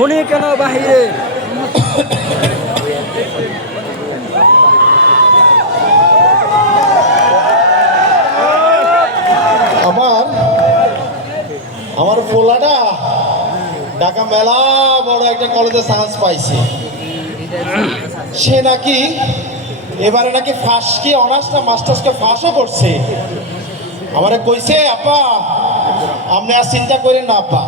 উনি কেন বাহিরে? আমার আমার পোলাটা ঢাকা মেলা বড় একটা কলেজে চান্স পাইছে। সে নাকি এবারে নাকি ফাঁস কি অনার্সটা মাস্টার্সকে ফাঁসও করছে? আমারে কইছে, আপা, আপনি আর চিন্তা করেন না, আপা।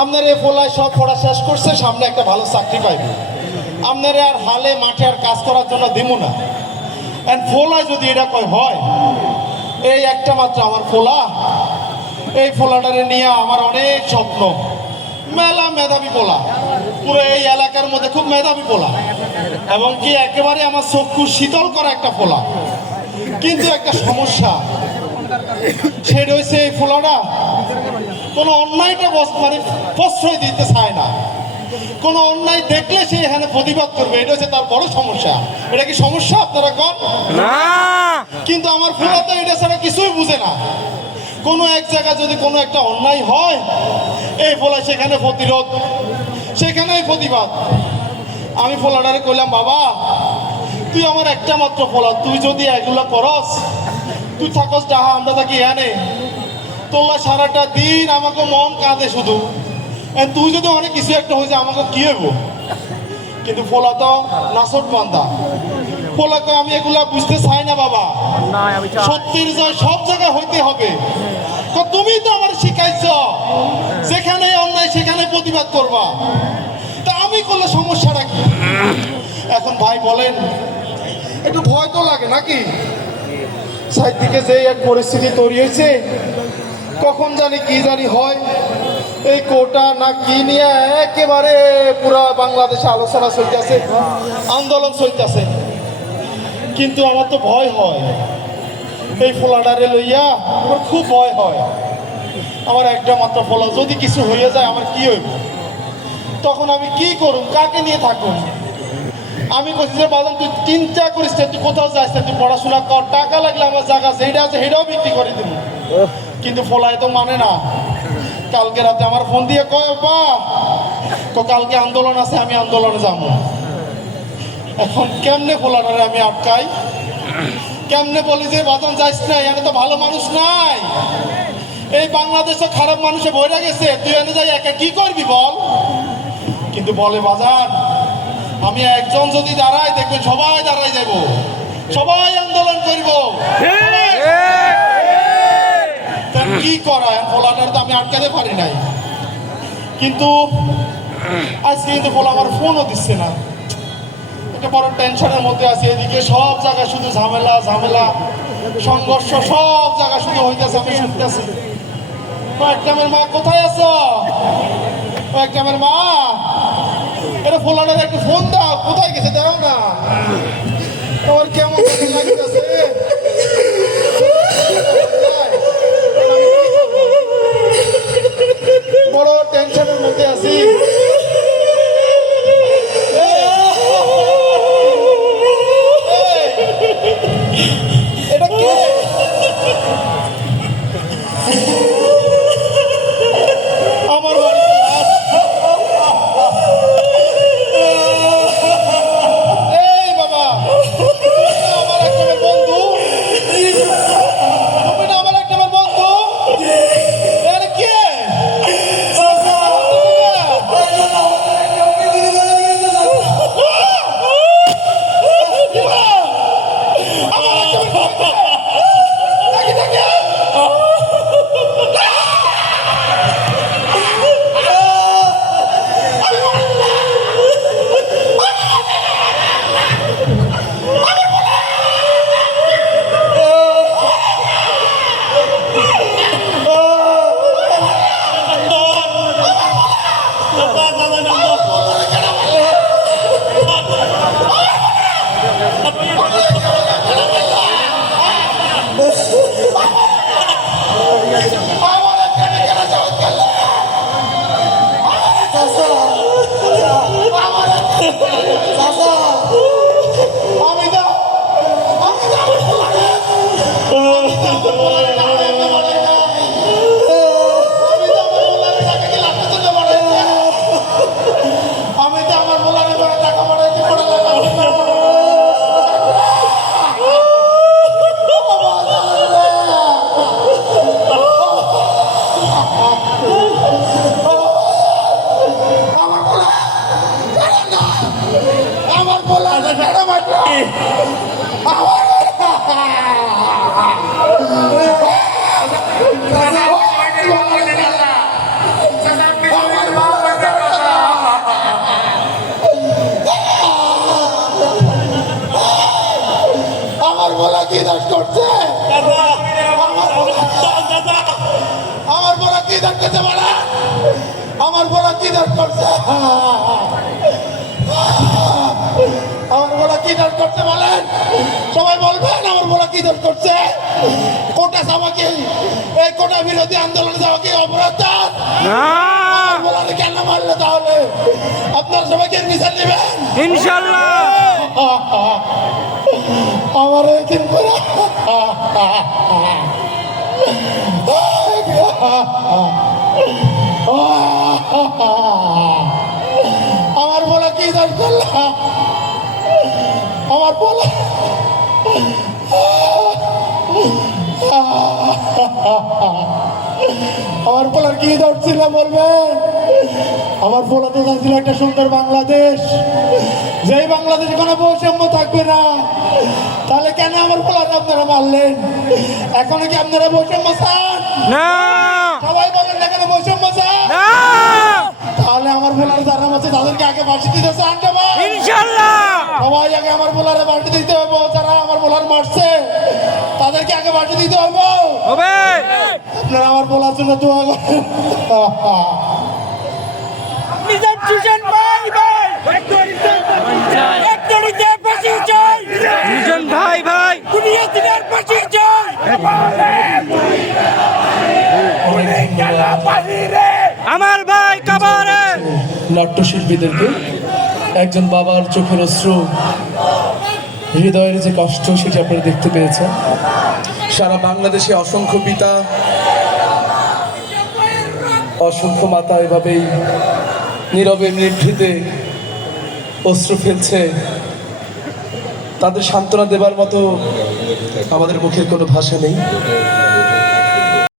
আপনার এ পোলায় সব পড়া শেষ করছে, সামনে একটা ভালো চাকরি পাইবে। আপনার আর হালে মাঠে আর কাজ করার জন্য দিব না। অ্যান্ড ফোলায় যদি এটা কয়, হয়, এই একটা মাত্র আমার ফোলা। এই ফোলাটারে নিয়ে আমার অনেক স্বপ্ন মেলা মেধাবী পোলা পুরো এই এলাকার মধ্যে খুব মেধাবী পোলা এবং কি একেবারে আমার চক্ষু শীতল করা একটা ফোলা। কিন্তু একটা সমস্যা সেটা হচ্ছে এই ফোলাটা কোনো অন্যায়টা বস- মানে প্রশ্রয় দিতে চায় না। কোনো অন্যায় দেখলে সে এখানে প্রতিবাদ করবে। এটা হচ্ছে তার বড় সমস্যা। এটা কি সমস্যা আপনারা কন? না। কিন্তু আমার ফোলা তো এটা ছাড়া কিছুই বুঝে না। কোনো এক জায়গায় যদি কোনো একটা অন্যায় হয় এই ফোলা সেখানে প্রতিরোধ। সেখানেই প্রতিবাদ। আমি ফোলাটারে কইলাম বাবা তুই আমার একটা মাত্র ফোলা তুই যদি এগুলো করস তুই থাকস যাহা আমরা থাকি এনে। তোলা সারাটা দিন আমাকে মন কাঁদে শুধু। তুই যদি অনেক কিছু একটা হয়েছে আমাকে কি হইব? কিন্তু ফোলা তো নাসট বান্ধা ফোলাকে আমি এগুলা বুঝতে চাই না বাবা। সত্যির জয় সব জায়গায় হইতে হবে। তো তুমি তো আমার শিখাইছ। যেখানে অন্যায় সেখানে প্রতিবাদ করবা। তা আমি করলে সমস্যাটা কি? এখন ভাই বলেন একটু ভয় তো লাগে নাকি? সাইড দিকে যে এক পরিস্থিতি তৈরি হয়েছে, কখন জানি কি জানি হয়। এই কোটা না কি নিয়ে একেবারে পুরা বাংলাদেশে আলোচনা চলতেছে, আন্দোলন চলতেছে। কিন্তু আমার তো ভয় হয়। এই ফোলাডারে লইয়া আমার খুব ভয় হয়। আমার একটা মাত্র ফোলা, যদি কিছু হয়ে যায় আমার কি হইব? তখন আমি কি করুম? কাকে নিয়ে থাকুম? আমি কইছি যে বাদাম তুই চিন্তা করিস তুই কোথাও যাস তুই পড়াশোনা কর টাকা লাগলে আমার জায়গা যেটা আছে সেটাও বিক্রি করে দিব। কিন্তু ফলায় তো মানে না। কালকে রাতে আমার ফোন দিয়ে কয় বা তো কালকে আন্দোলন আছে আমি আন্দোলনে যাব। এখন কেমনে ফোলাটারে আমি আটকাই? কেমনে বলি যে বাদন যাইস না এখানে তো ভালো মানুষ নাই। এই বাংলাদেশে খারাপ মানুষে বইরা গেছে তুই এনে যাই একা কি করবি বল? কিন্তু বলে বাজার আমি একজন যদি দাঁড়াই দেখবেন সবাই দাঁড়াই যাব। সবাই আন্দোলন করব। কি করা ফোলাটার তো আমি আটকাতে পারি নাই। কিন্তু আজকে কিন্তু ফোলা আমার ফোনও দিচ্ছে না। একটা বড় টেনশনের মধ্যে আছি। এদিকে সব জায়গায় শুধু ঝামেলা ঝামেলা। সংঘর্ষ সব জায়গায় শুধু হইতেছে, আমি শুনতেছি। কয়েকটামের মা, কোথায় আছো? কয়েকটামের মা? এটা ফোলাটার একটু ফোন দাও। কোথায় গেছে? দাও না। তোমার কেমন লাগতেছে? আমার বলা ছাড়া মাত্র আমার আমার বলা কি দোষ করছে? আমার বলা কি বলা আমার করছে? করছে। কোটা আমাকে এই কোটা বিরোধী আন্দোলনে যাওয়া কি অপরাধ কেন মারলে তাহলে? আপনারা সবাইকে বিচার নেবেন। ইনশাল্লাহ। আমার একদিন করে। আমার বলা কি দোষ করলাম আমার বলা আমার বলার কি দোষ ছিল বলবেন? আমার বলাতে ছিল একটা সুন্দর বাংলাদেশ। যেই বাংলাদেশে কোনো বৈষম্য থাকবে না তাহলে কেন আমার বলাতে আপনারা মারলেন? এখনও কি আপনারা বৈষম্য চান? সবাই বলেন এখানে বৈষম্য চান? তাহলে আমার বলার যারা তাদেরকে আগে বাসি দিতে চান সবাই সবাই আগে আমার বোলারে দিতে হবে যারা আমার বোলার মারছে তাদেরকে আগে দিতে হবে। হবে। আপনারা আমার বলার জন্য দোয়া করেন। নিজাম সুজন ভাই ভাই। চাই। সুজন ভাই ভাই। দুনিয়া দিনের ফাঁসি চাই। আমার ভাই কাবারে। নাট্যশিল্পীদেরকে একজন বাবার চোখের অশ্রু, হৃদয়ের যে কষ্ট সেটি আপনারা দেখতে পেয়েছেন। সারা বাংলাদেশে অসংখ্য পিতা, অসংখ্য মাতা এভাবেই নীরবে নিভৃতে অশ্রু ফেলছে। তাদের সান্ত্বনা দেবার মতো আমাদের মুখের কোনো ভাষা নেই।